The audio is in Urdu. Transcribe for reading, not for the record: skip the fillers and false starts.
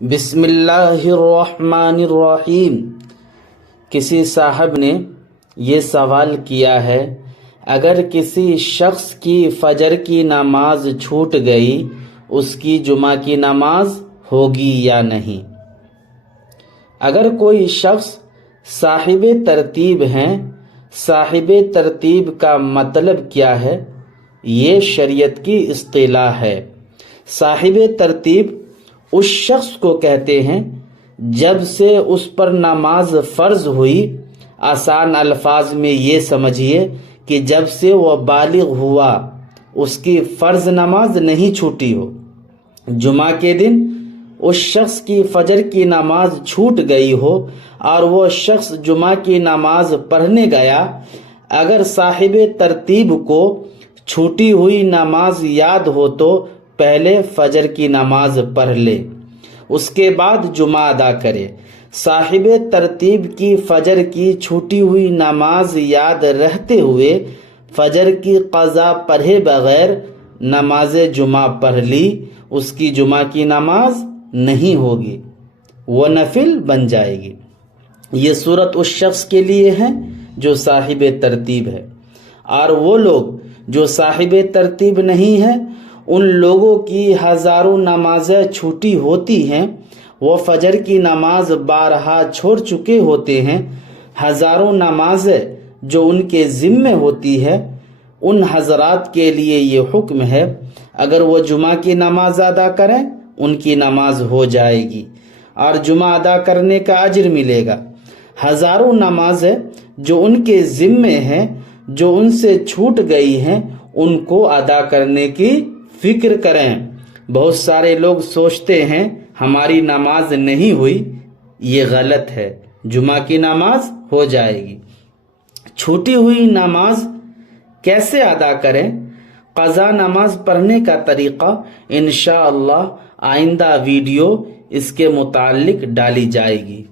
بسم اللہ الرحمن الرحیم۔ کسی صاحب نے یہ سوال کیا ہے، اگر کسی شخص کی فجر کی نماز چھوٹ گئی، اس کی جمعہ کی نماز ہوگی یا نہیں؟ اگر کوئی شخص صاحب ترتیب ہیں، صاحب ترتیب کا مطلب کیا ہے؟ یہ شریعت کی اصطلاح ہے۔ صاحب ترتیب اس شخص کو کہتے ہیں جب سے اس پر نماز فرض ہوئی، آسان الفاظ میں یہ سمجھیے کہ جب سے وہ بالغ ہوا اس کی فرض نماز نہیں چھوٹی ہو۔ جمعہ کے دن اس شخص کی فجر کی نماز چھوٹ گئی ہو اور وہ شخص جمعہ کی نماز پڑھنے گیا، اگر صاحب ترتیب کو چھوٹی ہوئی نماز یاد ہو تو پہلے فجر کی نماز پڑھ لے، اس کے بعد جمعہ ادا کرے۔ صاحب ترتیب کی فجر کی چھوٹی ہوئی نماز یاد رہتے ہوئے فجر کی قضا پڑھے بغیر نماز جمعہ پڑھ لی، اس کی جمعہ کی نماز نہیں ہوگی، وہ نفل بن جائے گی۔ یہ صورت اس شخص کے لیے ہے جو صاحب ترتیب ہے، اور وہ لوگ جو صاحب ترتیب نہیں ہیں، ان لوگوں کی ہزاروں نمازیں چھوٹی ہوتی ہیں، وہ فجر کی نماز بارہا چھوڑ چکے ہوتے ہیں۔ ہزاروں نمازیں جو ان کے ذمے ہوتی ہے، ان حضرات کے لیے یہ حکم ہے، اگر وہ جمعہ کی نماز ادا کریں ان کی نماز ہو جائے گی اور جمعہ ادا کرنے کا اجر ملے گا۔ ہزاروں نمازیں جو ان کے ذمے ہیں، جو ان سے چھوٹ گئی ہیں، ان کو ادا کرنے کی فکر کریں۔ بہت سارے لوگ سوچتے ہیں ہماری نماز نہیں ہوئی، یہ غلط ہے، جمعہ کی نماز ہو جائے گی۔ چھوٹی ہوئی نماز کیسے ادا کریں؟ قضا نماز پڑھنے کا طریقہ انشاءاللہ آئندہ ویڈیو اس کے متعلق ڈالی جائے گی۔